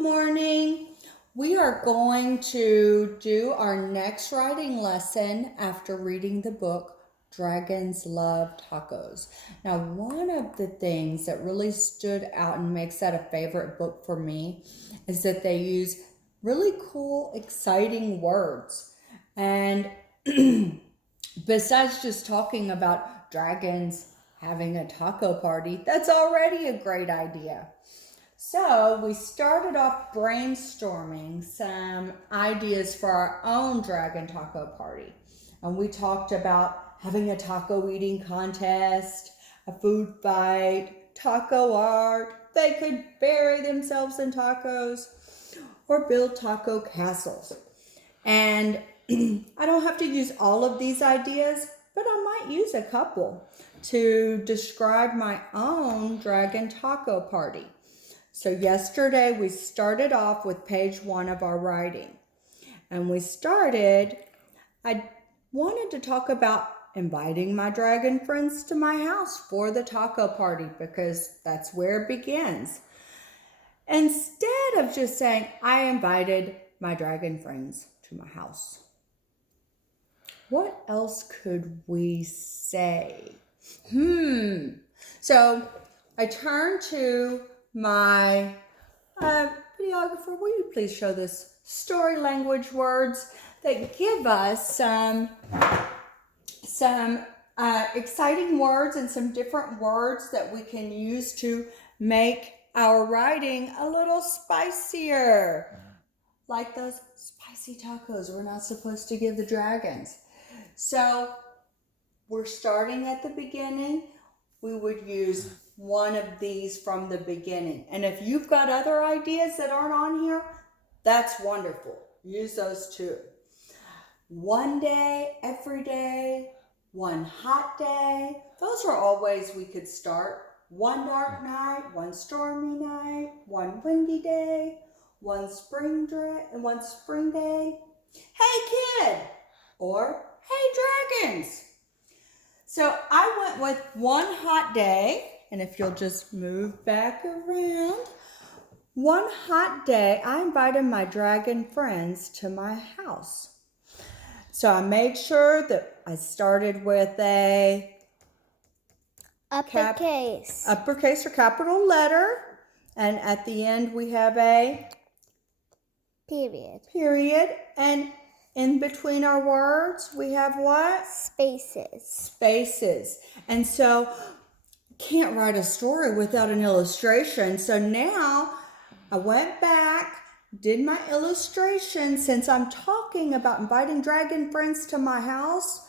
morning. We are going to do our next writing lesson after reading the book Dragons Love Tacos. Now, one of the things that really stood out and makes that a favorite book for me is that they use really cool, exciting words. And besides just talking about dragons having a taco party, that's already a great idea. So we started off brainstorming some ideas for our own dragon taco party. And we talked about having a taco eating contest, a food fight, taco art. They could bury themselves in tacos or build taco castles. And I don't have to use all of these ideas, but I might use a couple to describe my own dragon taco party. So yesterday we started off with page 1 of our writing. And I wanted to talk about inviting my dragon friends to my house for the taco party because that's where it begins. Instead of just saying, I invited my dragon friends to my house. What else could we say? So I turned to my videographer. Will you please show this story language words that give us some exciting words and some different words that we can use to make our writing a little spicier. Like those spicy tacos we're not supposed to give the dragons. So we're starting at the beginning. We would use one of these from the beginning. And if you've got other ideas that aren't on here, that's wonderful. Use those too. One day, every day, one hot day. Those are all ways we could start. One dark night, one stormy night, one windy day, one spring day. Hey kid! Or hey dragons! So I went with one hot day, and if you'll just move back around. One hot day, I invited my dragon friends to my house. So I made sure that I started with a uppercase or capital letter, and at the end we have a period, and in between our words, we have what? Spaces. And so, can't write a story without an illustration. So now, I went back, did my illustration. Since I'm talking about inviting dragon friends to my house,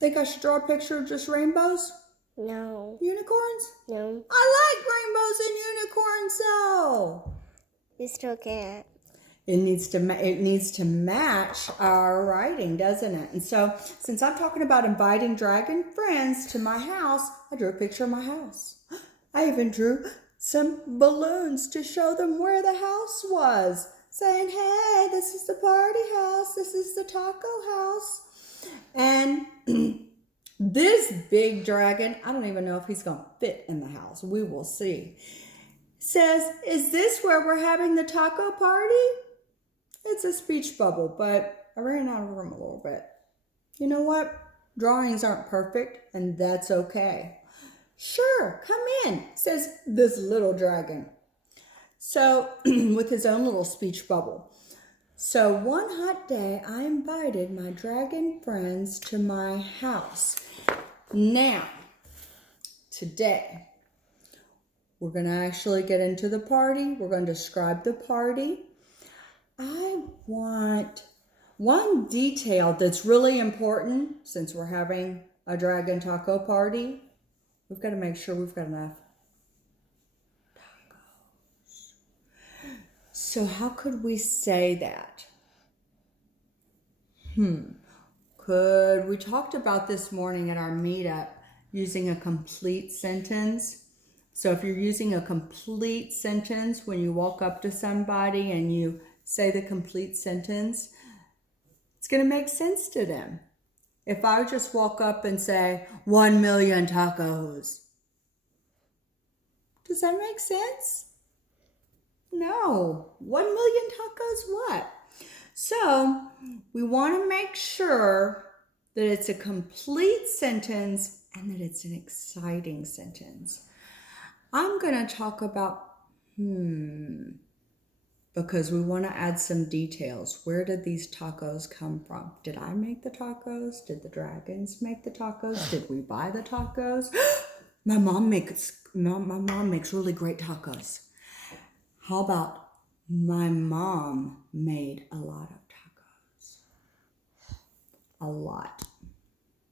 think I should draw a picture of just rainbows? No. Unicorns? No. I like rainbows and unicorns, though. You still can't. It needs to match our writing, doesn't it? And so, since I'm talking about inviting dragon friends to my house, I drew a picture of my house. I even drew some balloons to show them where the house was, saying, hey, this is the party house, this is the taco house. And this big dragon, I don't even know if he's going to fit in the house. We will see. Says, is this where we're having the taco party? It's a speech bubble, but I ran out of room a little bit. You know what? Drawings aren't perfect, and that's okay. Sure, come in, says this little dragon. So, with his own little speech bubble. So, one hot day, I invited my dragon friends to my house. Now, today, we're going to actually get into the party. We're going to describe the party. I want one detail that's really important since we're having a dragon taco party. We've got to make sure we've got enough tacos. So how could we say that? We talked about this morning at our meetup using a complete sentence. So if you're using a complete sentence when you walk up to somebody and you say the complete sentence, it's going to make sense to them. If I just walk up and say 1,000,000 tacos, does that make sense? No. 1 million tacos what? So we want to make sure that it's a complete sentence and that it's an exciting sentence. I'm going to talk about because we want to add some details. Where did these tacos come from? Did I make the tacos? Did the dragons make the tacos? Did we buy the tacos? My mom makes really great tacos. How about my mom made a lot of tacos? A lot.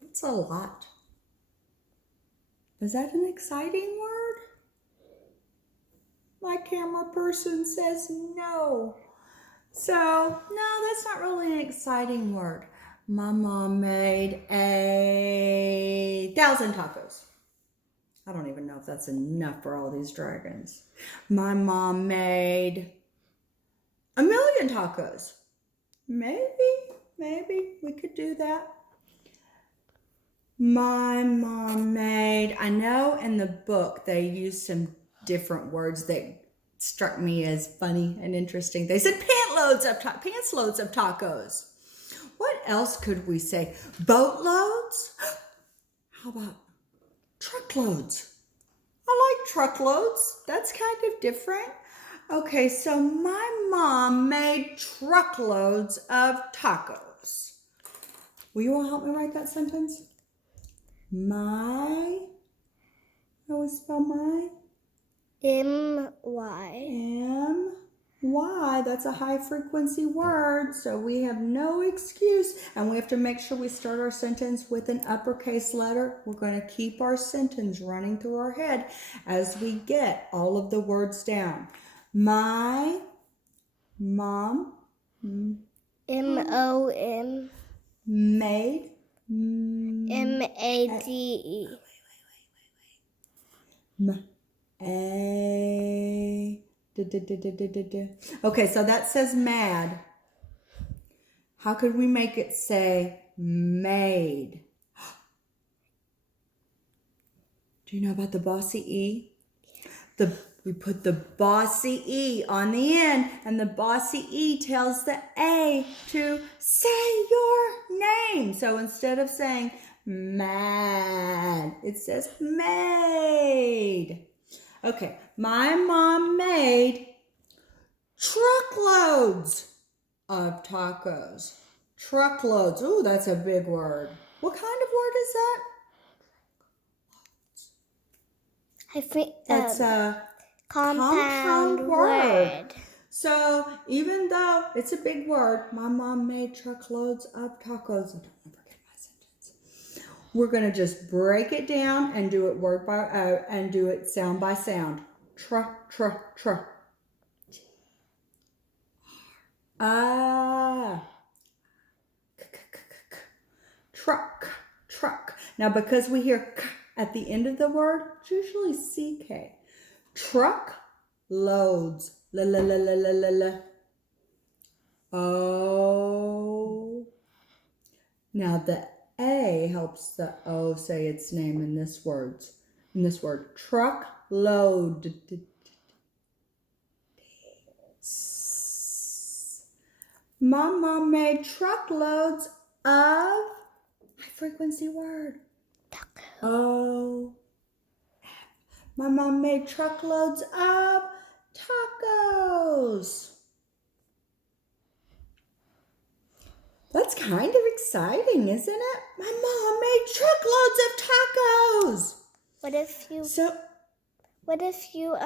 What's a lot? Is that an exciting word? My camera person says no. So, no, that's not really an exciting word. My mom made 1,000 tacos. I don't even know if that's enough for all these dragons. My mom made 1 million tacos. Maybe we could do that. My mom made, I know in the book they used some different words that struck me as funny and interesting. They said pants loads of tacos. What else could we say? Boatloads? How about truckloads? I like truckloads. That's kind of different. Okay, so my mom made truckloads of tacos. Will you all help me write that sentence? How do we spell my? M-Y. M-Y. That's a high frequency word, so we have no excuse, and we have to make sure we start our sentence with an uppercase letter. We're going to keep our sentence running through our head as we get all of the words down. My mom M-O-M. made M-A-D-E. Okay, so that says mad. How could we make it say made? Do you know about the bossy E? We put the bossy E on the end, and the bossy E tells the A to say your name. So instead of saying mad, it says made. Okay, my mom made truckloads of tacos. Truckloads. Ooh, that's a big word. What kind of word is that? I think That's a compound word. word. So even though it's a big word, my mom made truckloads of tacos. And don't forget my sentence. We're gonna just break it down and do it word by and do it sound by sound. Truck. Truck. Now because we hear k at the end of the word, it's usually CK. Truck loads. La la la la la la la. Oh. Now the A helps the O say its name in this word. Truck load. My mom made truckloads of high frequency word. Oh. My mom made truckloads of tacos. That's kind of exciting, isn't it? My mom made truckloads of tacos. What if you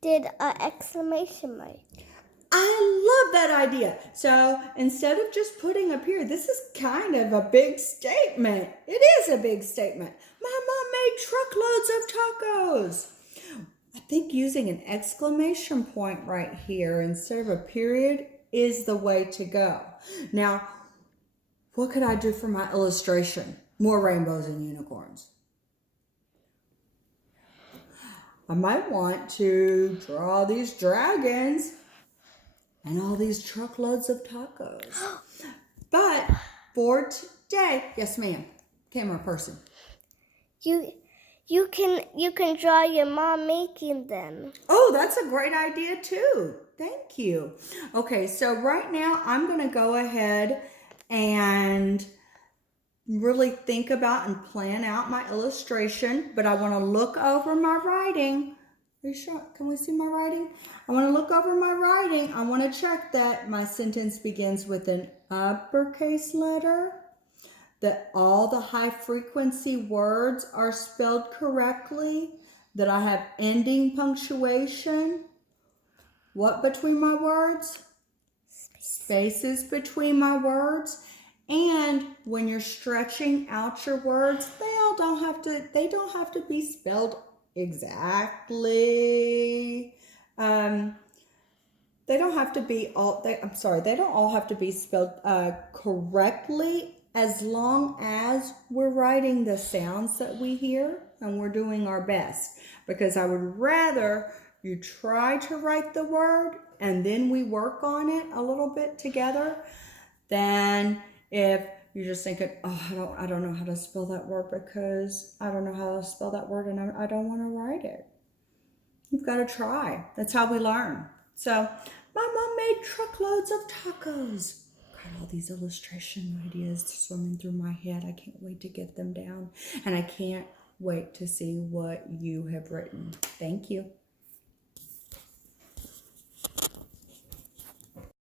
did an exclamation mark? I love that idea. So instead of just putting up here, this is kind of a big statement. It is a big statement. My mom made truckloads of tacos. I think using an exclamation point right here instead of a period is the way to go. Now, what could I do for my illustration? More rainbows and unicorns. I might want to draw these dragons and all these truckloads of tacos. But for today, yes ma'am, camera person. You You can draw your mom making them. Oh, that's a great idea too. Thank you. Okay, so right now I'm going to go ahead and really think about and plan out my illustration, but I want to look over my writing. Are you sure? Can we see my writing? I want to look over my writing. I want to check that my sentence begins with an uppercase letter, that all the high frequency words are spelled correctly, that I have ending punctuation. What between my words? Spaces between my words. And when you're stretching out your words, they don't have to be spelled exactly. They don't have to be all, they don't all have to be spelled correctly, as long as we're writing the sounds that we hear and we're doing our best. Because I would rather you try to write the word and then we work on it a little bit together, than if you're just thinking, oh, I don't know how to spell that word because I don't know how to spell that word and I don't want to write it. You've got to try. That's how we learn. So my mom made truckloads of tacos. Got all these illustration ideas swimming through my head. I can't wait to get them down. And I can't wait to see what you have written. Thank you.